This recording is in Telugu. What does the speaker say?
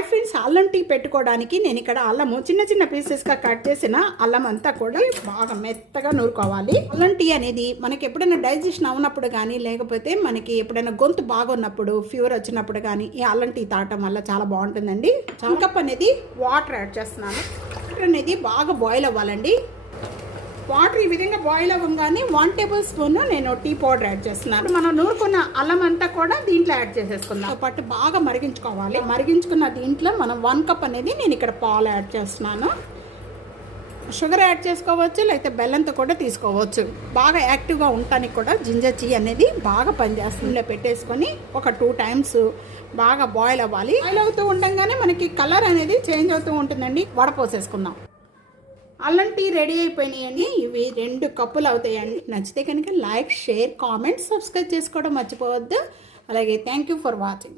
హాయ్ ఫ్రెండ్స్, అల్లం టీ పెట్టుకోవడానికి నేను ఇక్కడ అల్లము చిన్న చిన్న పీసెస్గా కట్ చేసిన అల్లం అంతా కూడా బాగా మెత్తగా నూరుకోవాలి. అల్లం టీ అనేది మనకి ఎప్పుడైనా డైజెషన్ అవునప్పుడు కానీ, లేకపోతే మనకి ఎప్పుడైనా గొంతు బాగున్నప్పుడు, ఫీవర్ వచ్చినప్పుడు కానీ ఈ అల్లం టీ తాగటం వల్ల చాలా బాగుంటుందండి. కప్ అనేది వాటర్ యాడ్ చేస్తున్నాను. వాటర్ అనేది బాగా బాయిల్ అవ్వాలండి. వాటర్ ఈ విధంగా బాయిల్ అవ్వగానే 1 టేబుల్ స్పూన్ నేను టీ పౌడర్ యాడ్ చేస్తున్నాను. మనం నూరుకున్న అల్లం అంతా కూడా దీంట్లో యాడ్ చేసేసుకుందాం. పాటు బాగా మరిగించుకోవాలి. మరిగించుకున్న దీంట్లో మనం 1 కప్ అనేది నేను ఇక్కడ పాలు యాడ్ చేస్తున్నాను. షుగర్ యాడ్ చేసుకోవచ్చు, లేకపోతే బెల్లంతో కూడా తీసుకోవచ్చు. బాగా యాక్టివ్గా ఉండటానికి కూడా జింజర్ టీ అనేది బాగా పనిచేస్తుంది. పెట్టేసుకొని ఒక 2 టైమ్స్ బాగా బాయిల్ అవ్వాలి. బాయిల్ అవుతూ ఉండగానే మనకి కలర్ అనేది చేంజ్ అవుతూ ఉంటుందండి. వడపోసేసుకుందాం. అల్లం టీ రెడీ అయిపోయినాయండి. ఇవి 2 కప్పులు అవుతాయండి. నచ్చితే కనుక లైక్, షేర్, కామెంట్, సబ్స్క్రైబ్ చేసుకోవడం మర్చిపోవద్దు. అలాగే థ్యాంక్ యూ ఫర్ వాచింగ్.